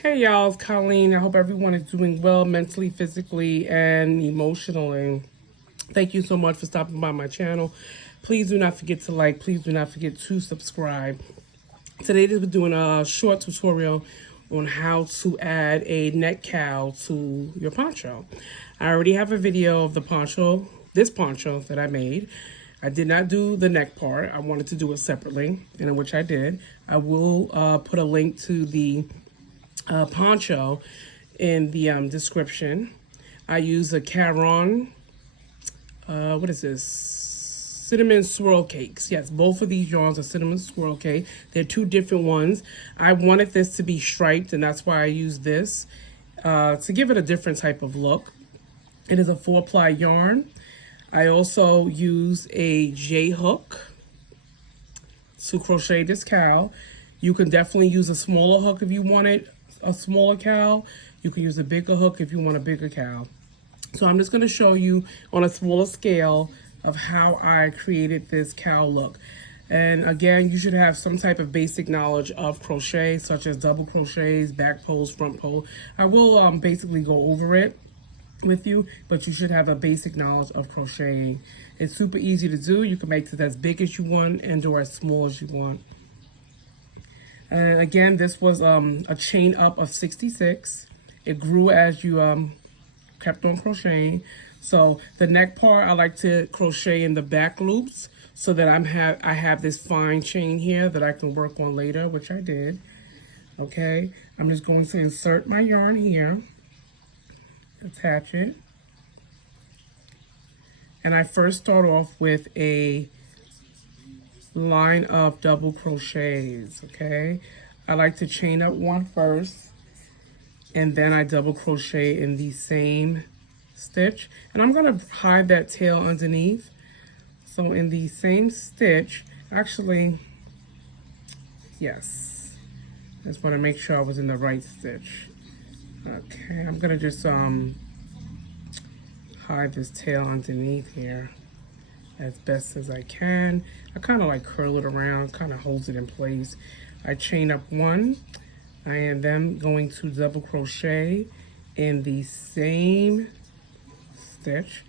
Hey y'all, it's Colleen. I hope everyone is doing well mentally, physically, and emotionally. Thank you so much for stopping by my channel. Please do not forget to like, please do not forget to subscribe. Today we're doing a short tutorial on how to add a neck cowl to your poncho. I already have a video of the poncho, this poncho that I made. I did not do the neck part. I wanted to do it separately, and in which I did. I will put a link to the poncho in the description. I use a Caron, what is this? Cinnamon swirl cakes. Yes, both of these yarns are cinnamon swirl cake. They're two different ones. I wanted this to be striped, and that's why I used this to give it a different type of look. It is a 4-ply yarn. I also use a J hook to crochet this cowl. You can definitely use a smaller hook if you wanted a smaller cowl. You can use a bigger hook if you want a bigger cowl. So I'm just going to show you on a smaller scale of how I created this cowl look. And again, you should have some type of basic knowledge of crochet, such as double crochets, back pulls, front pull. I will basically go over it with you, but you should have a basic knowledge of crocheting. It's super easy to do. You can make it as big as you want and or as small as you want. And again, this was a chain up of 66. It grew as you kept on crocheting. So the neck part, I like to crochet in the back loops so that I have this fine chain here that I can work on later, which I did. Okay, I'm just going to insert my yarn here, attach it, and I first start off with a line of double crochets. Okay, I like to chain up one first, and then I double crochet in the same stitch, and I'm going to hide that tail underneath. So in the same stitch, actually, yes, I just want to make sure I was in the right stitch. Okay, I'm going to just hide this tail underneath here as best as I can. I kind of like curl it around, kind of holds it in place. I chain up one. I am then going to double crochet in the same stitch.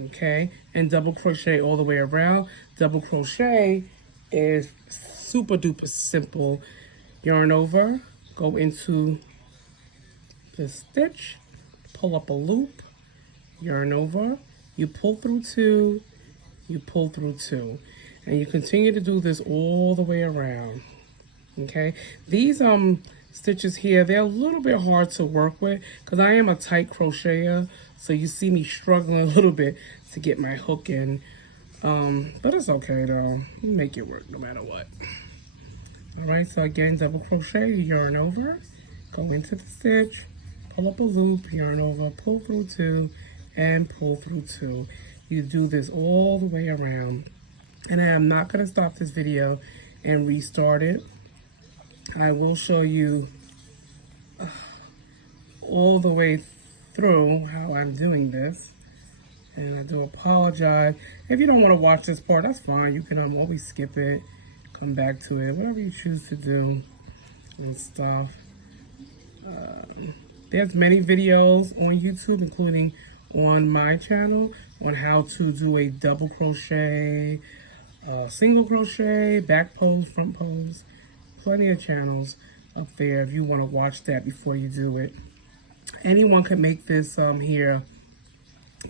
Okay, and double crochet all the way around. Double crochet is super duper simple. Yarn over, go into the stitch, pull up a loop, yarn over, you pull through two, you pull through two, and you continue to do this all the way around. Okay, these stitches here, they're a little bit hard to work with because I am a tight crocheter, so you see me struggling a little bit to get my hook in, but it's okay though. You make it work no matter what. All right, so again, double crochet, yarn over, go into the stitch, pull up a loop, yarn over, pull through two, and pull through two. You do this all the way around. And I am not going to stop this video and restart it. I will show you all the way through how I'm doing this. And I do apologize. If you don't want to watch this part, that's fine. You can always skip it, come back to it, whatever you choose to do and stuff. There's many videos on YouTube, including on my channel, on how to do a double crochet, single crochet, back pose, front pose. Plenty of channels up there if you want to watch that before you do it. Anyone can make this here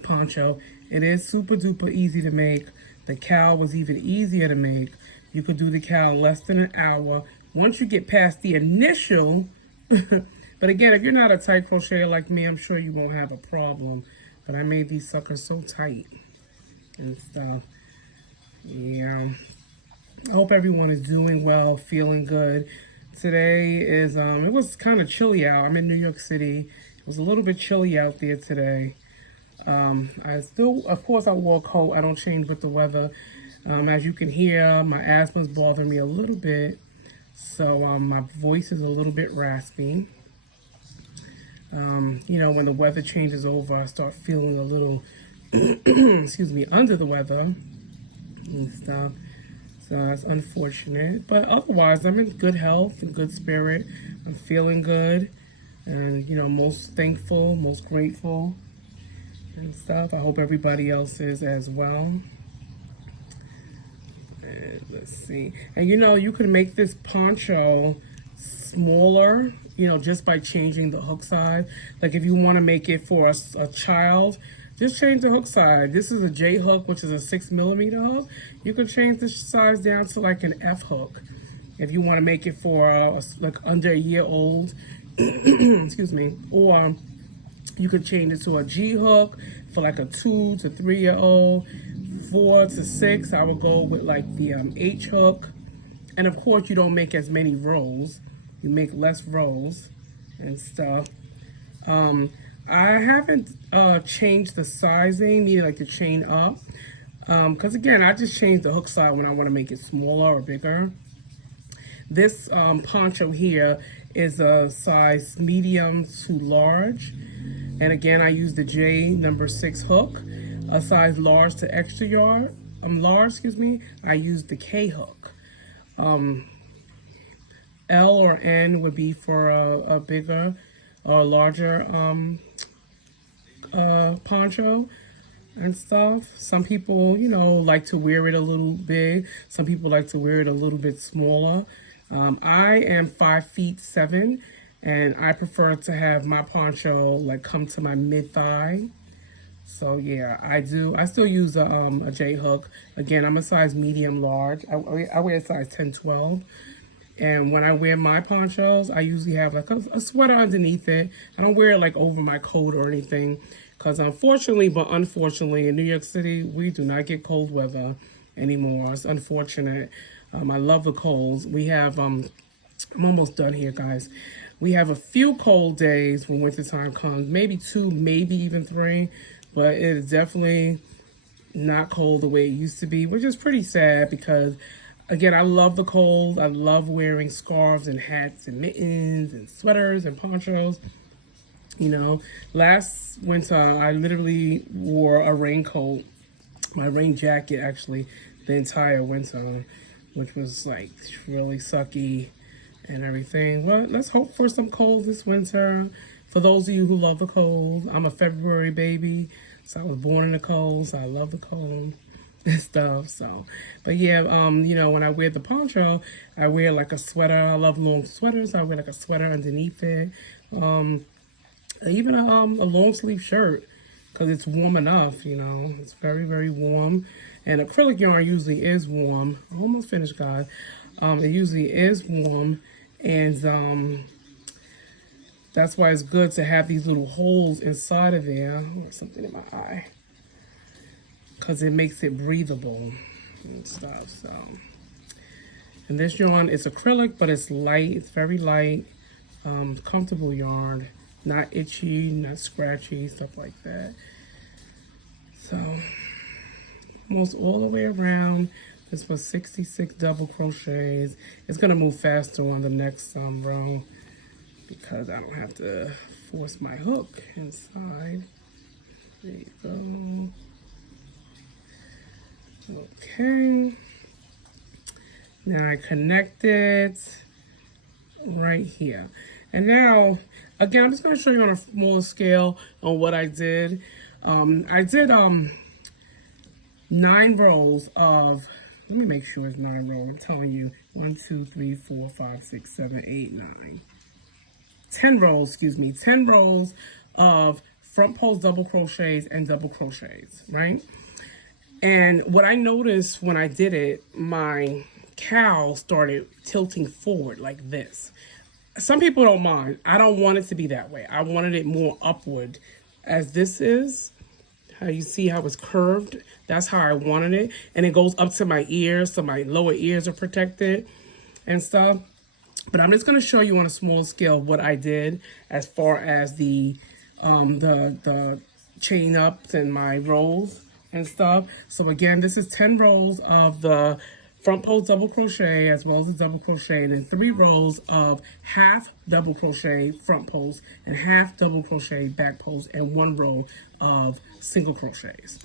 poncho. It is super duper easy to make. The cowl was even easier to make. You could do the cowl in less than an hour once you get past the initial. But again, if you're not a tight crocheter like me, I'm sure you won't have a problem. But I made these suckers so tight and stuff. Yeah. I hope everyone is doing well, feeling good. Today is, it was kind of chilly out. I'm in New York City. It was a little bit chilly out there today. I still, of course, I wore a coat. I don't change with the weather. As you can hear, my asthma is bothering me a little bit. So my voice is a little bit raspy. You know, when the weather changes over, I start feeling a little, excuse me, under the weather and stuff. So that's unfortunate. But otherwise, I'm in good health and good spirit. I'm feeling good. And, you know, most thankful, most grateful and stuff. I hope everybody else is as well. And let's see. And, you know, you can make this poncho smaller, you know, just by changing the hook size. Like if you want to make it for a child, just change the hook size. This is a J hook, which is a 6mm hook. You can change the size down to like an F hook if you want to make it for like under a year old. Excuse me. Or you could change it to a G hook for like a 2 to 3 year old. 4 to 6, I would go with like the H hook. And of course, you don't make as many rows. You make less rows and stuff. I haven't changed the sizing, meaning like the chain up. Because again, I just change the hook size when I want to make it smaller or bigger. This poncho here is a size medium to large. And again, I use the J number 6 hook. A size large to extra large, excuse me, I use the K hook. L or N would be for a bigger or larger poncho and stuff. Some people, you know, like to wear it a little big. Some people like to wear it a little bit smaller. I am 5'7", and I prefer to have my poncho like come to my mid-thigh. So yeah, I do. I still use a J hook. Again, I'm a size medium large. I wear a size 10, 12. And when I wear my ponchos, I usually have like a sweater underneath it. I don't wear it like over my coat or anything. Because unfortunately, in New York City, we do not get cold weather anymore. It's unfortunate. I love the colds. We have, I'm almost done here, guys. We have a few cold days when wintertime comes. Maybe 2, maybe even 3. But it is definitely not cold the way it used to be, which is pretty sad because, again, I love the cold. I love wearing scarves and hats and mittens and sweaters and ponchos. You know, last winter, I literally wore a raincoat, my rain jacket, actually, the entire winter, which was, like, really sucky and everything. But let's hope for some cold this winter. For those of you who love the cold, I'm a February baby, so I was born in the cold, so I love the cold and stuff. So, but yeah, you know, when I wear the poncho, I wear like a sweater. I love long sweaters. I wear like a sweater underneath it. Even a long sleeve shirt, because it's warm enough, you know. It's very, very warm. And acrylic yarn usually is warm. Almost finished, guys. It usually is warm, and that's why it's good to have these little holes inside of there. Or something in my eye. Because it makes it breathable and stuff, so. And this yarn is acrylic, but it's light. It's very light. Comfortable yarn. Not itchy, not scratchy, stuff like that. So, almost all the way around. This was 66 double crochets. It's going to move faster on the next row, because I don't have to force my hook inside. There you go. Okay. Now I connect it right here. And now, again, I'm just going to show you on a smaller scale on what I did. I did 9 rows of, let me make sure it's 9 rows. I'm telling you, 1, 2, 3, 4, 5, 6, 7, 8, 9. 10 rows, excuse me, 10 rows of front post double crochets and double crochets, right? And what I noticed when I did it, my cowl started tilting forward like this. Some people don't mind. I don't want it to be that way. I wanted it more upward, as this is. How you see how it's curved? That's how I wanted it. And it goes up to my ears, so my lower ears are protected and stuff. But I'm just going to show you on a small scale what I did as far as the chain ups and my rows and stuff. So again, this is 10 rows of the front post double crochet as well as the double crochet, and then 3 rows of half double crochet front post and half double crochet back post, and 1 row of single crochets.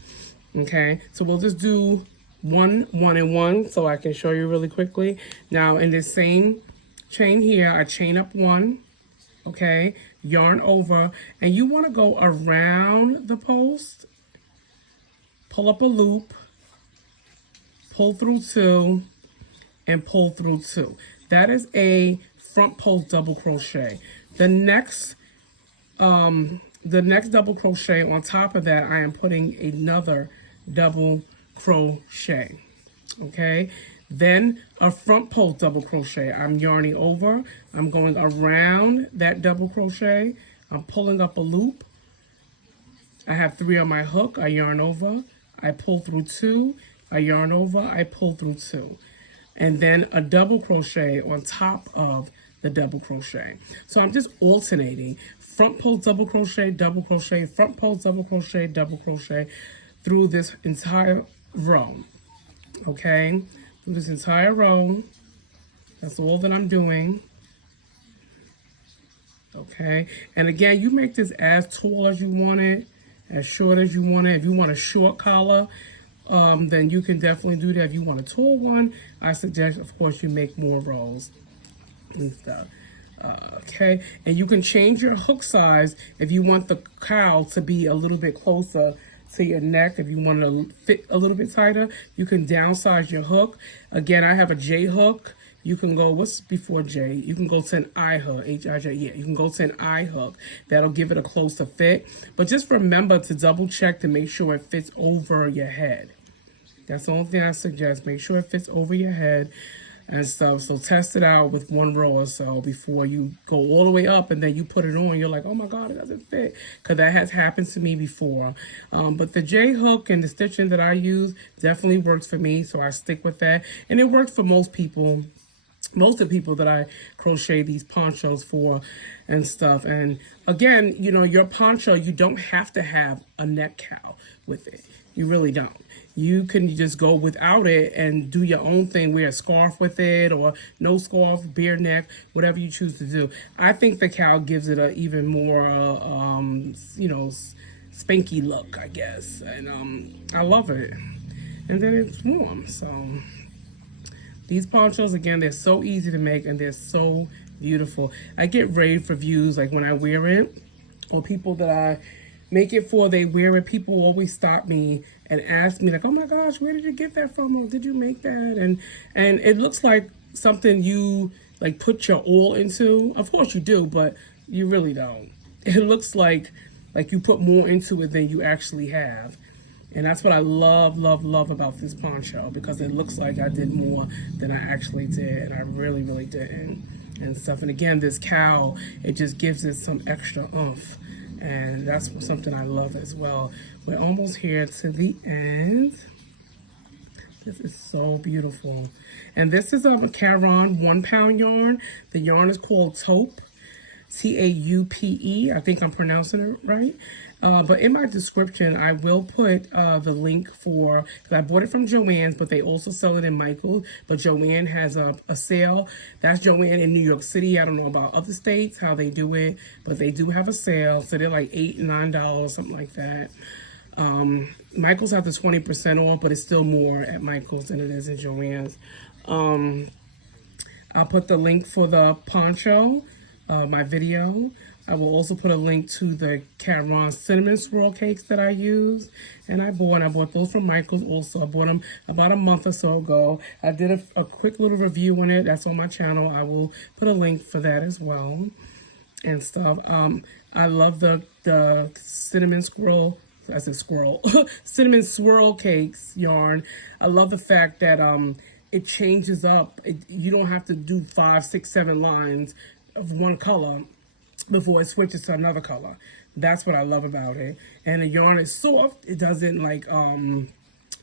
Okay, so we'll just do one, and one, so I can show you really quickly. Now in this same chain here, I chain up one, okay, yarn over, and you want to go around the post, pull up a loop, pull through two, and pull through two. That is a front post double crochet. The next double crochet on top of that, I am putting another double crochet. Okay, then a front post double crochet. I'm yarning over, I'm going around that double crochet, I'm pulling up a loop. I have 3 on my hook, I yarn over, I pull through 2, I yarn over, I pull through 2, and then a double crochet on top of the double crochet. So I'm just alternating front post double crochet, front post double crochet through this entire row. Okay, through this entire row. That's all that I'm doing. Okay, and again, you make this as tall as you want it, as short as you want it. If you want a short collar, then you can definitely do that. If you want a tall one, I suggest, of course, you make more rows and stuff. Okay, and you can change your hook size if you want the cowl to be a little bit closer to your neck. If you want to fit a little bit tighter, you can downsize your hook. Again, I have a J hook. You can go, what's before J? You can go to an I hook, H-I-J, yeah. You can go to an I hook. That'll give it a closer fit. But just remember to double check to make sure it fits over your head. That's the only thing I suggest. Make sure it fits over your head and stuff. So test it out with one row or so before you go all the way up and then you put it on. You're like, oh my God, it doesn't fit. Because that has happened to me before. But the J hook and the stitching that I use definitely works for me. So I stick with that. And it works for most people. Most of the people that I crochet these ponchos for and stuff. And again, you know, your poncho, you don't have to have a neck cowl with it. You really don't. You can just go without it and do your own thing, wear a scarf with it or no scarf, bare neck, whatever you choose to do. I think the cowl gives it a even more, you know, spanky look, I guess. And I love it. And then it's warm, so... These ponchos, again, they're so easy to make and they're so beautiful. I get rave reviews, like when I wear it, or people that I make it for, they wear it. People always stop me and ask me, like, oh my gosh, where did you get that from? Or did you make that? And it looks like something you, like, put your all into. Of course you do, but you really don't. It looks like you put more into it than you actually have. And that's what I love, love, love about this poncho, because it looks like I did more than I actually did, and I really, really didn't, and stuff. And again, this cowl, it just gives it some extra oomph, and that's something I love as well. We're almost here to the end. This is so beautiful. And this is a Caron 1 pound yarn. The yarn is called Taupe. Taupe, I think I'm pronouncing it right. But in my description, I will put the link for, because I bought it from Joann's, but they also sell it in Michael's. But Joann has a sale. That's Joann in New York City. I don't know about other states, how they do it, but they do have a sale. So they're like $8, $9, something like that. Michael's have the 20% off, but it's still more at Michael's than it is in Joann's. I'll put the link for the poncho. My video. I will also put a link to the Caron cinnamon swirl cakes that I use, and I bought those from Michael's also. I bought them about a month or so ago. I did a quick little review on it. That's on my channel. I will put a link for that as well and stuff. I love the cinnamon swirl. I said squirrel. Cinnamon swirl cakes yarn. I love the fact that it changes up. You don't have to do 5, 6, 7 lines of one color before it switches to another color. That's what I love about it. And the yarn is soft. It doesn't like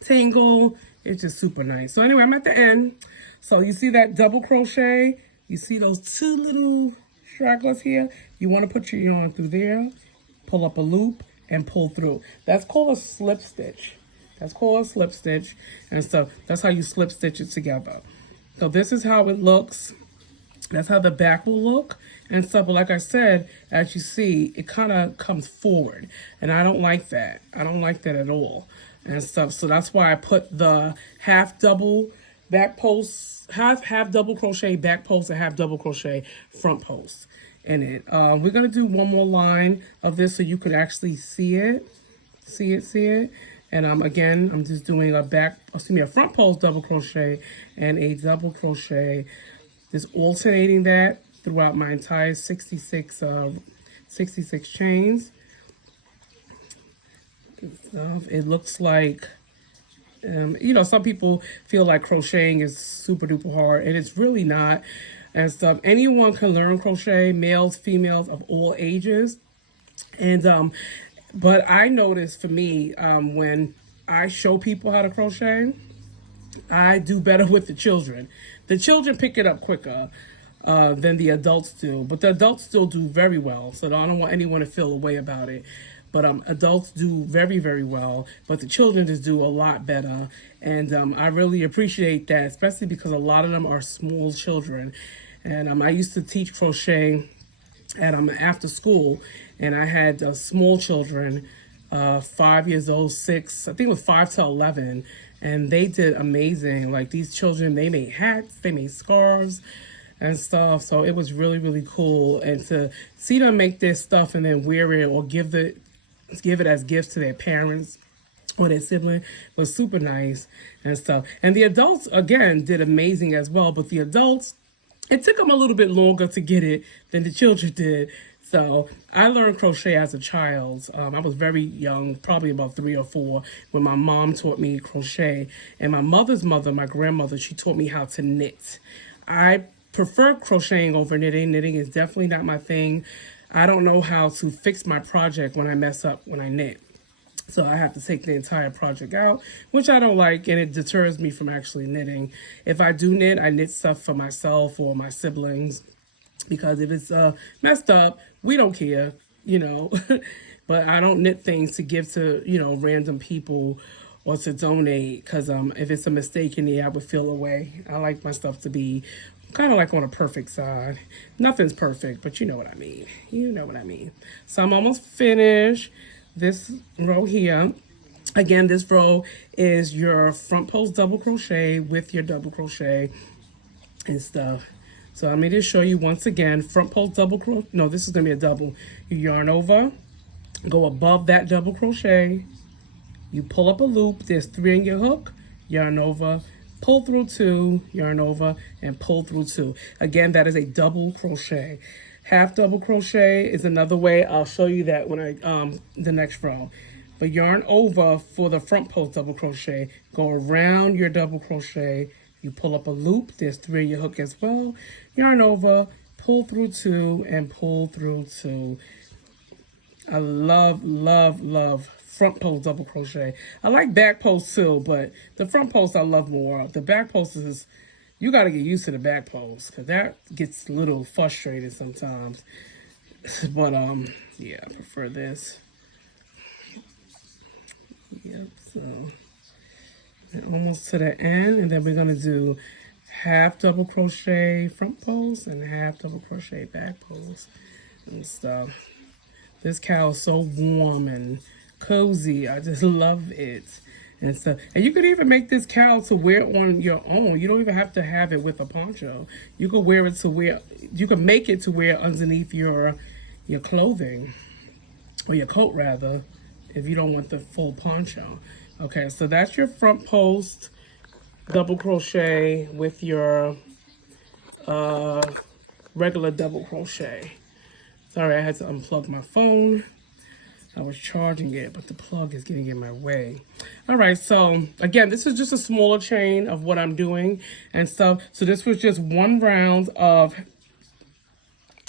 tangle. It's just super nice. So anyway, I'm at the end. So you see that double crochet? You see those 2 little stragglers here? You want to put your yarn through there, pull up a loop, and pull through. That's called a slip stitch. That's called a slip stitch and stuff. That's how you slip stitch it together. So this is how it looks. That's how the back will look and stuff. But like I said, as you see, it kind of comes forward. And I don't like that. I don't like that at all. and stuff. So that's why I put the half double back post, half double crochet back post and half double crochet front post in it. We're gonna do one more line of this so you can actually see it. See it. And again, I'm just doing a front post double crochet and a double crochet, just alternating that throughout my entire 66 chains. It looks like, you know, some people feel like crocheting is super duper hard, and it's really not. And stuff, anyone can learn crochet, males, females of all ages. And but I noticed for me, when I show people how to crochet, I do better with the children. The children pick it up quicker than the adults do, but the adults still do very well. So I don't want anyone to feel a way about it. But adults do very, very well, but the children just do a lot better. And I really appreciate that, especially because a lot of them are small children. And I used to teach crochet at after school, and I had small children, 5 years old, 6, I think it was 5 to 11, and they did amazing. Like, these children, they made hats, they made scarves and stuff. So it was really, really cool. And to see them make this stuff and then wear it or give it as gifts to their parents or their sibling was super nice and stuff. And the adults, again, did amazing as well. But the adults, it took them a little bit longer to get it than the children did. So I learned crochet as a child. I was very young, probably about 3 or 4, when my mom taught me crochet. And my mother's mother, my grandmother, she taught me how to knit. I prefer crocheting over knitting. Knitting is definitely not my thing. I don't know how to fix my project when I mess up when I knit. So I have to take the entire project out, which I don't like, and it deters me from actually knitting. If I do knit, I knit stuff for myself or my siblings, because if it's messed up, we don't care, you know. But I don't knit things to give to, you know, random people or to donate, because if it's a mistake in there, I would feel away. I like my stuff to be kind of like on a perfect side. Nothing's perfect, but you know what I mean. You know what I mean. So I'm almost finished this row here. Again, this row is your front post double crochet with your double crochet and stuff. So I'm going to show you once again, front post double crochet. No, this is going to be a double. You yarn over, go above that double crochet, you pull up a loop, there's 3 in your hook, yarn over, pull through 2, yarn over, and pull through 2. Again, that is a double crochet. Half double crochet is another way. I'll show you that when I the next row. But yarn over for the front post double crochet, go around your double crochet, you pull up a loop, there's 3 in your hook as well, yarn over, pull through 2, and pull through 2. I love, love, love front post double crochet. I like back post too, but the front post I love more. The back post is, you got to get used to the back post, because that gets a little frustrated sometimes. But yeah, I prefer this. Yep, so almost to the end, and then we're gonna do half double crochet front post and half double crochet back post and stuff. This cowl is so warm and cozy. I just love it and stuff. And you could even make this cowl to wear on your own. You don't even have to have it with a poncho. You could wear it to wear. You could make it to wear underneath your clothing, or your coat rather, if you don't want the full poncho. Okay, so that's your front post double crochet with your regular double crochet. Sorry, I had to unplug my phone. I was charging it, but the plug is getting in my way. All right, so again, this is just a smaller chain of what I'm doing and stuff. So this was just 1 round of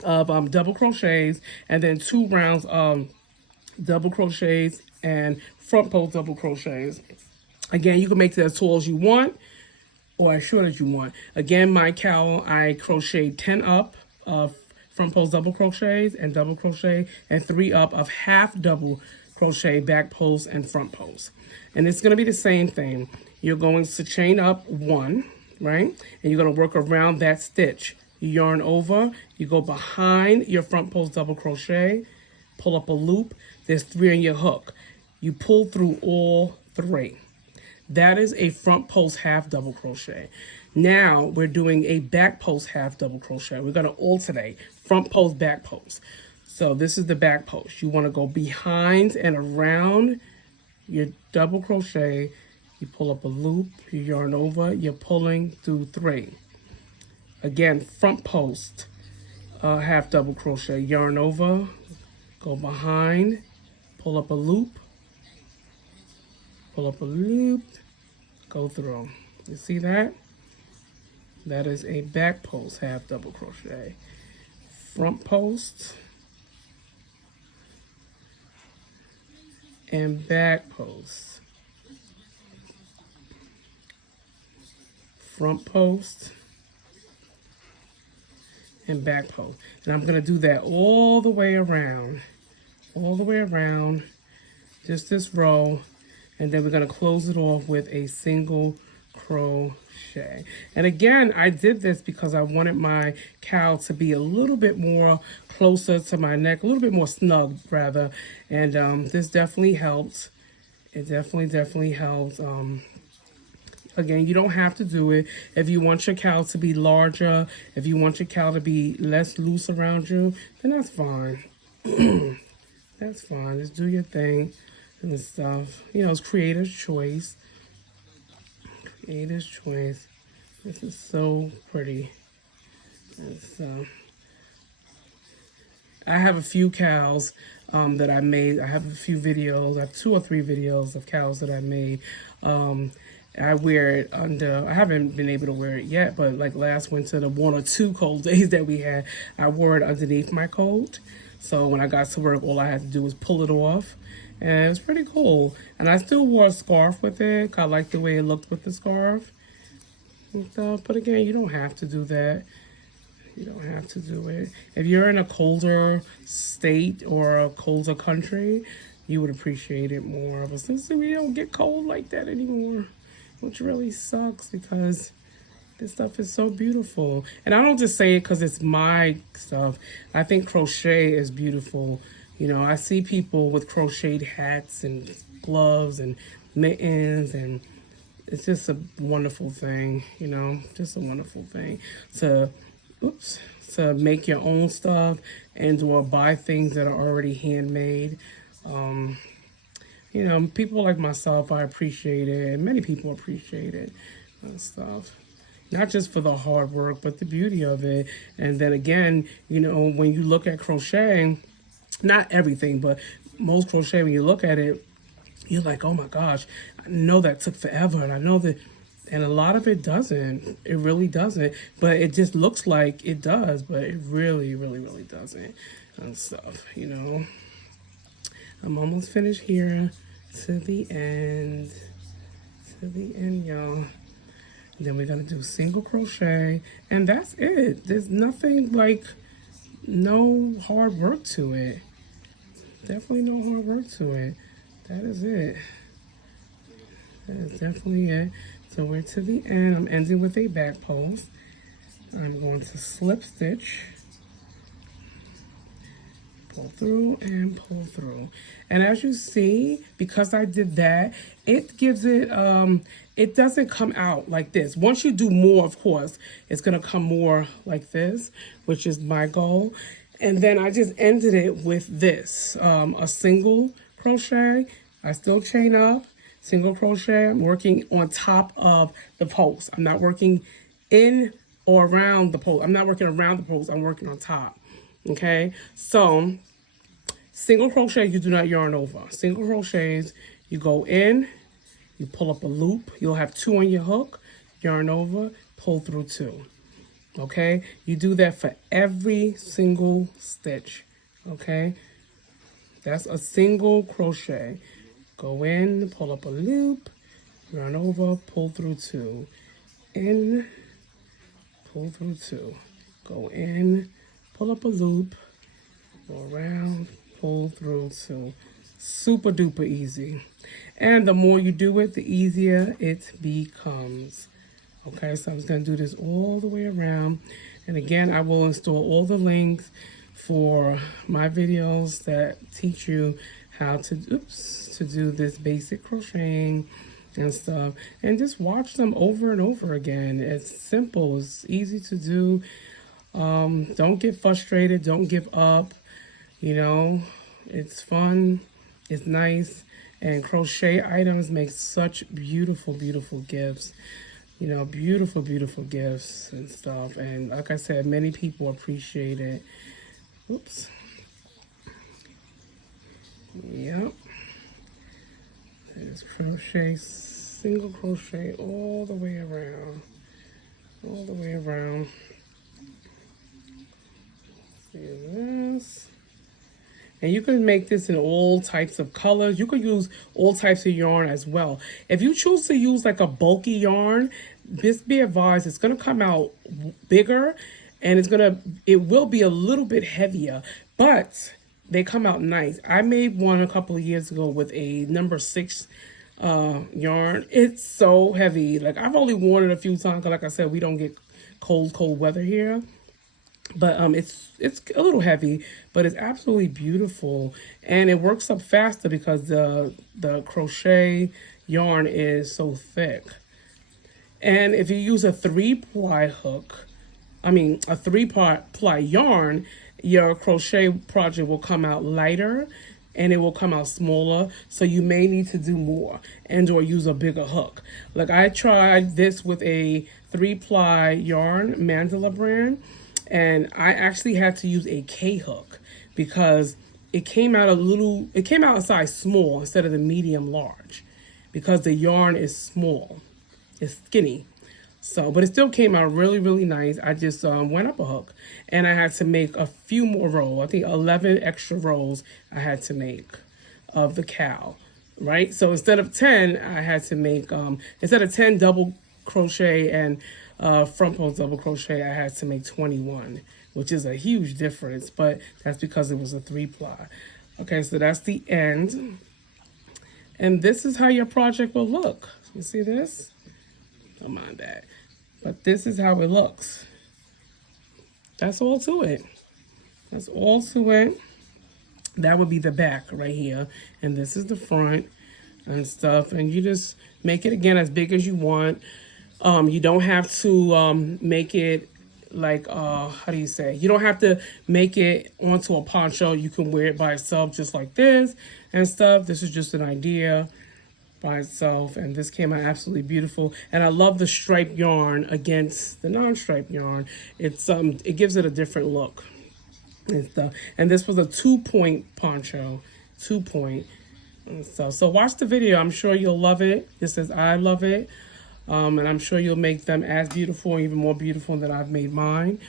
double crochets, and then 2 rounds of double crochets and front post double crochets. Again, you can make it as tall as you want or as short as you want. Again, my cowl, I crocheted 10 up of front post double crochets and double crochet, and 3 up of half double crochet back post and front post. And it's going to be the same thing. You're going to chain up 1, right? And you're going to work around that stitch. You yarn over, you go behind your front post double crochet, pull up a loop, there's 3 in your hook. You pull through all 3. That is a front post half double crochet. Now we're doing a back post half double crochet. We're going to alternate front post, back post. So this is the back post. You want to go behind and around your double crochet. You pull up a loop, you yarn over, you're pulling through 3. Again, front post, half double crochet, yarn over, go behind, pull up a loop, go through. You see that? That is a back post half double crochet. Front post and back post. Front post and back post. And I'm going to do that all the way around. Just this row. And then we're going to close it off with a single crochet. And again, I did this because I wanted my cowl to be a little bit more closer to my neck, a little bit more snug rather. And this definitely helped. It definitely helped. Again, you don't have to do it. If you want your cowl to be larger, if you want your cowl to be less loose around you, then that's fine. That's fine. Just do your thing and stuff. You know, it's creator's choice. Creator's choice. This is so pretty. And so, I have a few cowls that I made. I have a few videos. I have 2 or 3 videos of cowls that I made. I wear it under, I haven't been able to wear it yet, but like last winter, the 1 or 2 cold days that we had, I wore it underneath my coat. So when I got to work, all I had to do was pull it off. And it was pretty cool. And I still wore a scarf with it. I liked the way it looked with the scarf and stuff. But again, you don't have to do that. You don't have to do it. If you're in a colder state or a colder country, you would appreciate it more. But since we don't get cold like that anymore, which really sucks because this stuff is so beautiful. And I don't just say it because it's my stuff. I think crochet is beautiful. You know, I see people with crocheted hats and gloves and mittens, and it's just a wonderful thing, you know, just a wonderful thing to make your own stuff and or buy things that are already handmade. You know, people like myself, I appreciate it, and many people appreciate it and stuff. Not just for the hard work, but the beauty of it. And then again, you know, when you look at crocheting, not everything, but most crochet, when you look at it, you're like, oh my gosh, I know that took forever, and I know that, and a lot of it doesn't. It really doesn't. But it just looks like it does, but it really, really, really doesn't and stuff, you know. I'm almost finished here to the end, y'all. Then we're gonna do single crochet, and that's it. There's nothing like, no hard work to it. Definitely no hard work to it. That is it. That is definitely it. So we're to the end. I'm ending with a back post. I'm going to slip stitch, pull through and pull through. And as you see, because I did that, it gives it, it doesn't come out like this. Once you do more, of course, it's gonna come more like this, which is my goal. And then I just ended it with this, a single crochet. I still chain up, single crochet. I'm working on top of the post. I'm not working in or around the post. I'm not working around the post. I'm working on top. Okay, so single crochet, you do not yarn over. Single crochets, you go in, you pull up a loop. You'll have 2 on your hook, yarn over, pull through 2. Okay, you do that for every single stitch. Okay, that's a single crochet. Go in, pull up a loop, yarn over, pull through 2. In, pull through 2. Go in, pull up a loop, go around, pull through 2. Super duper easy. And the more you do it, the easier it becomes. Okay, so I'm just going to do this all the way around. And again, I will install all the links for my videos that teach you how to, to do this basic crocheting and stuff, and just watch them over and over again. It's simple, it's easy to do. Don't get frustrated, don't give up. You know, it's fun, it's nice, and crochet items make such beautiful, beautiful gifts. You know, beautiful, beautiful gifts and stuff. And like I said, many people appreciate it. Oops. Yep. There's crochet, single crochet all the way around. All the way around. See this? And you can make this in all types of colors. You could use all types of yarn as well. If you choose to use like a bulky yarn, just be advised, it's gonna come out bigger and it will be a little bit heavier, but they come out nice. I made one a couple of years ago with a number 6 yarn. It's so heavy. Like, I've only worn it a few times, 'cause like I said, we don't get cold weather here. But it's a little heavy, but it's absolutely beautiful, and it works up faster because the crochet yarn is so thick. And if you use a 3-ply hook, a 3-ply yarn, your crochet project will come out lighter and it will come out smaller, so you may need to do more and or use a bigger hook. Like, I tried this with a 3-ply yarn, Mandala brand, and I actually had to use a K hook because it came out a size small instead of the medium large, because the yarn is small, it's skinny. So, but it still came out really, really nice. I just went up a hook, and I had to make a few more rows. I think 11 extra rows I had to make of the cowl, right? So instead of 10, I had to make, instead of 10 double crochet and front post double crochet, I had to make 21, which is a huge difference, but that's because it was a 3-ply. Okay, so that's the end. And this is how your project will look. You see this? Don't mind that. But this is how it looks. That's all to it. That's all to it. That would be the back right here. And this is the front and stuff. And you just make it, again, as big as you want. You don't have to make it like, how do you say? You don't have to make it onto a poncho. You can wear it by itself just like this and stuff. This is just an idea by itself, and this came out absolutely beautiful. And I love the striped yarn against the non-striped yarn. It's it gives it a different look and stuff. And this was a 2-point poncho, 2-point and stuff. So watch the video. I'm sure you'll love it. Just as I love it. And I'm sure you'll make them as beautiful or even more beautiful than I've made mine.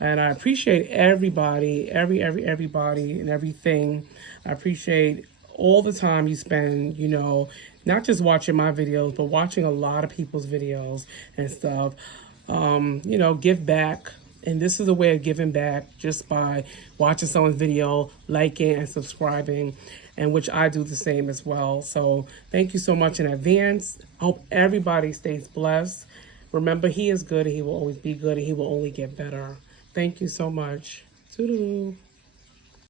And I appreciate everybody, everybody and everything. I appreciate all the time you spend, you know, not just watching my videos, but watching a lot of people's videos and stuff. You know, give back. And this is a way of giving back, just by watching someone's video, liking and subscribing, and which I do the same as well. So thank you so much in advance. I hope everybody stays blessed. Remember, he is good and he will always be good and he will only get better. Thank you so much. Toodaloo.